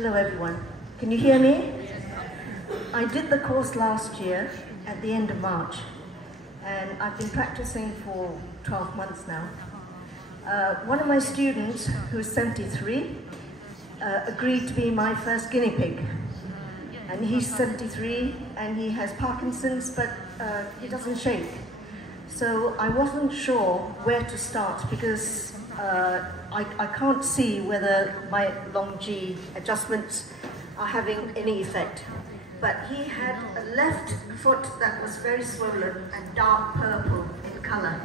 Hello everyone. Can you hear me? I did the course last year at the end of March, and I've been practicing for 12 months now. One of my students, who's 73, agreed to be my first guinea pig. And he's 73 and he has Parkinson's, but he doesn't shake. So I wasn't sure where to start because I can't see whether my Longevitology adjustments are having any effect. But he had a left foot that was very swollen and dark purple in color.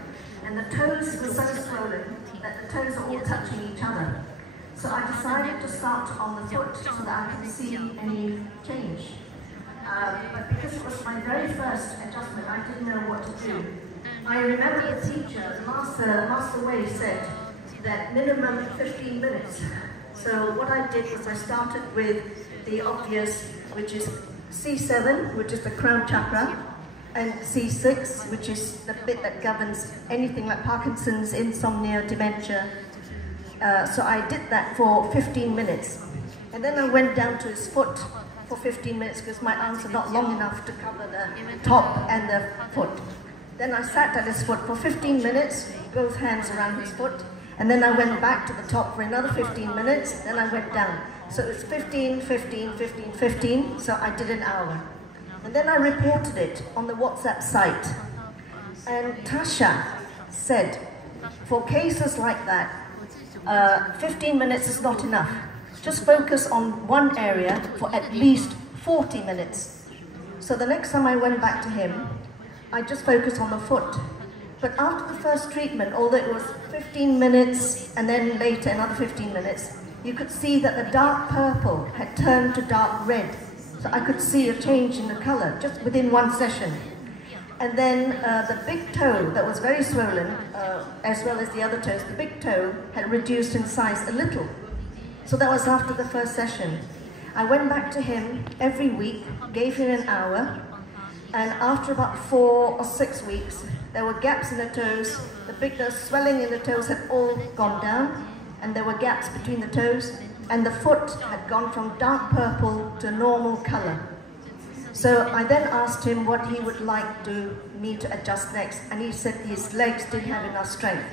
And the toes were so swollen that the toes are all touching each other. So I decided to start on the foot so that I could see any change. But because it was my very first adjustment, I didn't know what to do. I remember the teacher, Master Wei, said that minimum 15 minutes. So what I did was I started with the obvious, which is C7, which is the crown chakra, and C6, which is the bit that governs anything like Parkinson's, insomnia, dementia. So I did that for 15 minutes. And then I went down to his foot for 15 minutes because my arms are not long enough to cover the top and the foot. Then I sat at his foot for 15 minutes, both hands around his foot. And then I went back to the top for another 15 minutes, then I went down. So it's 15, 15, 15, 15, so I did an hour. And then I reported it on the WhatsApp site. And Tasha said, for cases like that, 15 minutes is not enough. Just focus on one area for at least 40 minutes. So the next time I went back to him, I just focused on the foot. But after the first treatment, although it was 15 minutes and then later another 15 minutes, you could see that the dark purple had turned to dark red. So I could see a change in the color just within one session. And then the big toe that was very swollen, as well as the other toes, the big toe had reduced in size a little. So that was after the first session. I went back to him every week, gave him an hour, and after about 4 or 6 weeks, there were gaps in the toes. The swelling in the toes had all gone down, and there were gaps between the toes, and the foot had gone from dark purple to normal color. So I then asked him what he would like me to adjust next, and he said his legs didn't have enough strength,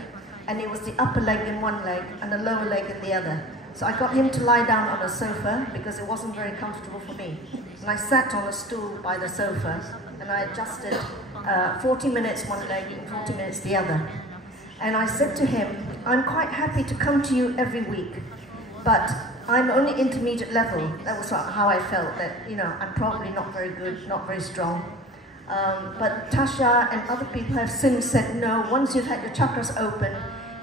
and it was the upper leg in one leg and the lower leg in the other. So I got him to lie down on a sofa because it wasn't very comfortable for me. And I sat on a stool by the sofa, and I adjusted 40 minutes one leg and 40 minutes the other. And I said to him, I'm quite happy to come to you every week, but I'm only intermediate level. That was how I felt, that, I'm probably not very good, not very strong. But Tasha and other people have since said, no, once you've had your chakras open,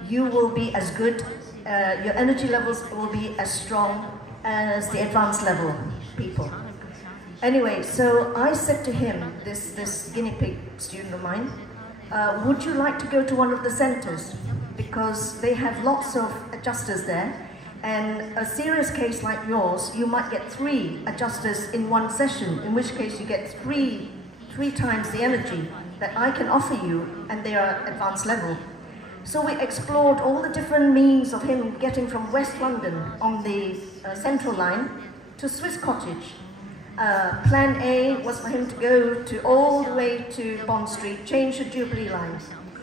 you will be as good, your energy levels will be as strong as the advanced level people. Anyway, so I said to him, this guinea pig student of mine, would you like to go to one of the centers? Because they have lots of adjusters there. And a serious case like yours, you might get 3 adjusters in one session, in which case you get three times the energy that I can offer you, and they are advanced level. So we explored all the different means of him getting from West London on the Central Line to Swiss Cottage. Plan A was for him to go all the way to Bond Street, change the Jubilee line.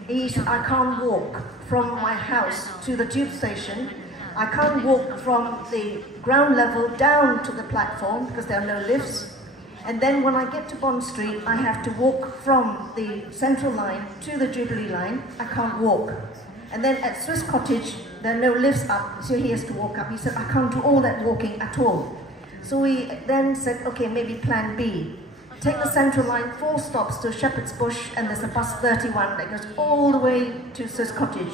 He said, I can't walk from my house to the tube station. I can't walk from the ground level down to the platform because there are no lifts. And then when I get to Bond Street, I have to walk from the Central Line to the Jubilee line. I can't walk. And then at Swiss Cottage, there are no lifts up, so he has to walk up. He said, I can't do all that walking at all. So we then said, okay, maybe plan B. Take the Central Line 4 stops to Shepherd's Bush, and there's a bus 31 that goes all the way to Swiss Cottage.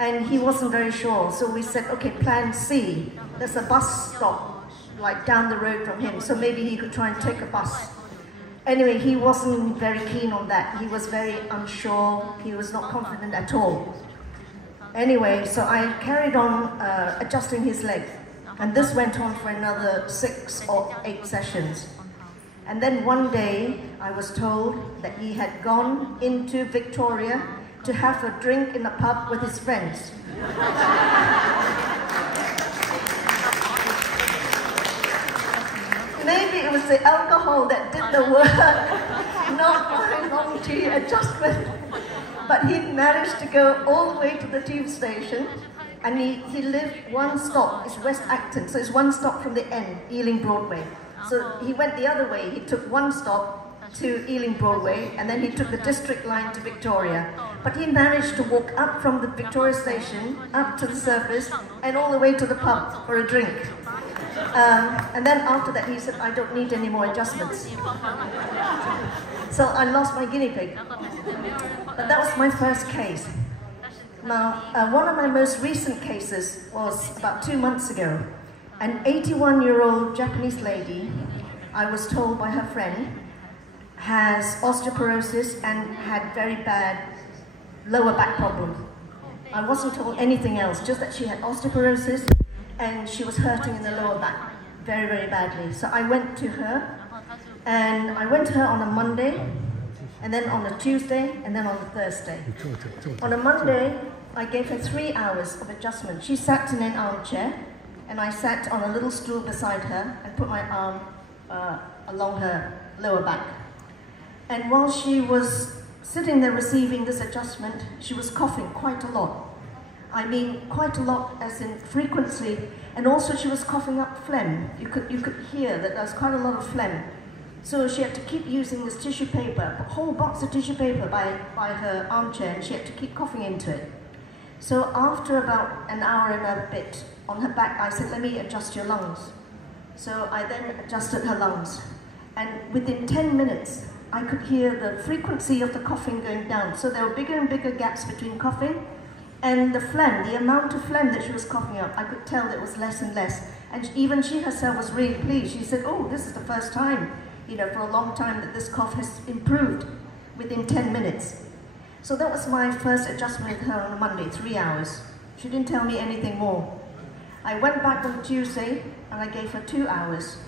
And he wasn't very sure, so we said, okay, plan C. There's a bus stop, like down the road from him, so maybe he could try and take a bus. Anyway, he wasn't very keen on that. He was very unsure. He was not confident at all. Anyway, so I carried on adjusting his leg. And this went on for another 6 or 8 sessions. And then one day, I was told that he had gone into Victoria to have a drink in a pub with his friends. was the alcohol that did the work, not my long G adjustment. But he managed to go all the way to the tube station, and he lived one stop, it's West Acton, so it's one stop from the end, Ealing Broadway. So he went the other way, he took one stop to Ealing Broadway, and then he took the district line to Victoria. But he managed to walk up from the Victoria station, up to the surface, and all the way to the pub for a drink. And then after that he said, I don't need any more adjustments. So I lost my guinea pig. But that was my first case. Now, one of my most recent cases was about 2 months ago. An 81-year-old Japanese lady, I was told by her friend, has osteoporosis and had very bad lower back problems. I wasn't told anything else, just that she had osteoporosis and she was hurting in the lower back very, very badly. So I went to her, and I went to her on a Monday, and then on a Tuesday, and then on a Thursday. On a Monday, I gave her 3 hours of adjustment. She sat in an armchair, and I sat on a little stool beside her and put my arm along her lower back. And while she was sitting there receiving this adjustment, she was coughing quite a lot. I mean, quite a lot as in frequency, and also she was coughing up phlegm. You could hear that there was quite a lot of phlegm. So she had to keep using this tissue paper, a whole box of tissue paper by her armchair, and she had to keep coughing into it. So after about an hour and a bit on her back, I said, let me adjust your lungs. So I then adjusted her lungs. And within 10 minutes, I could hear the frequency of the coughing going down. So there were bigger and bigger gaps between coughing and the phlegm, the amount of phlegm that she was coughing up. I could tell that it was less and less. And even she herself was really pleased. She said, oh, this is the first time, for a long time that this cough has improved within 10 minutes. So that was my first adjustment with her on a Monday, 3 hours. She didn't tell me anything more. I went back on Tuesday and I gave her 2 hours.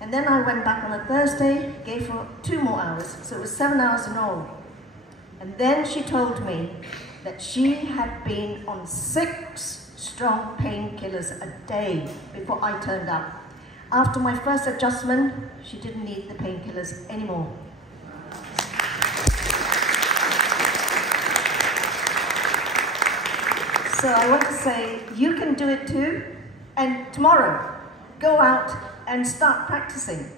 And then I went back on a Thursday, gave her 2 more hours, so it was 7 hours in all. And then she told me that she had been on 6 strong painkillers a day before I turned up. After my first adjustment, she didn't need the painkillers anymore. So I want to say, you can do it too, and tomorrow, go out and start practicing.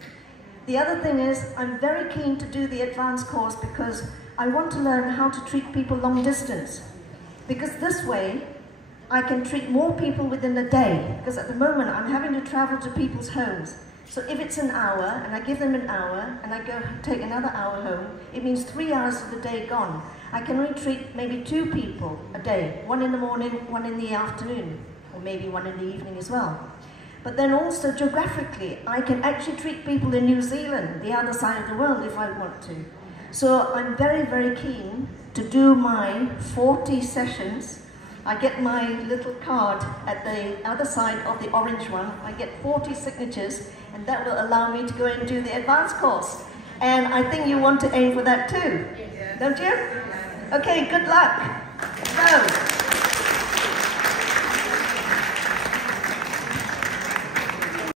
The other thing is, I'm very keen to do the advanced course because I want to learn how to treat people long distance. Because this way, I can treat more people within a day. Because at the moment, I'm having to travel to people's homes. So if it's an hour, and I give them an hour, and I go take another hour home, it means 3 hours of the day gone. I can only treat maybe 2 people a day, 1 in the morning, 1 in the afternoon, or maybe 1 in the evening as well. But then also geographically, I can actually treat people in New Zealand, the other side of the world, if I want to. So I'm very, very keen to do my 40 sessions. I get my little card at the other side of the orange one. I get 40 signatures, and that will allow me to go and do the advanced course. And I think you want to aim for that too, don't you? Okay, good luck. Go.